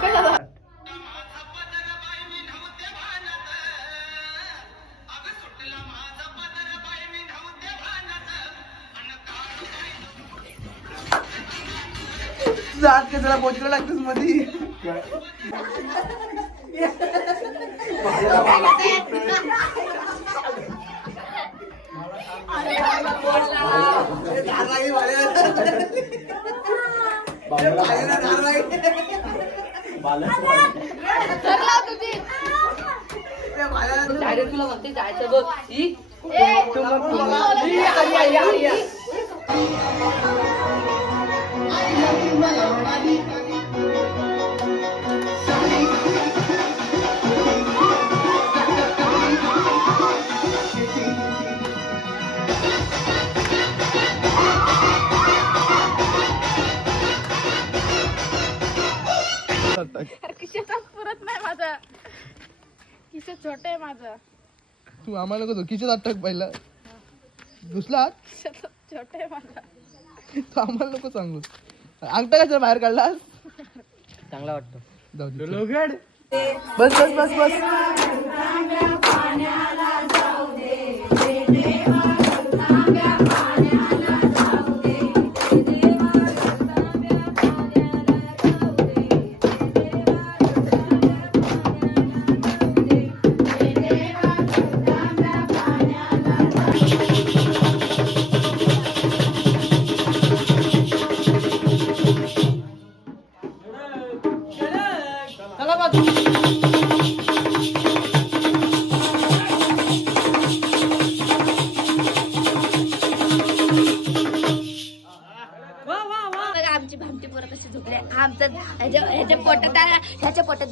काय झालं? जात का जरा बोचला लागतेस मधी. डायरेक्ट तुला म्हणते जायचं बघ. खिशात पुरत नाही माझा. खिशात छोटा आहे माझा. तू आम्हाला नको खिशात हात टाक पहिला. दुसला हात खिशात छोटा आहे माझा. तू आम्हाला नको सांगू. अंगठा कशा बाहेर काढलास? चांगला वाटतो. जाऊ दे. बस बस बस बस. आमची भामटी पोरं कशी झोपले. आमचं ह्याच्या पोटात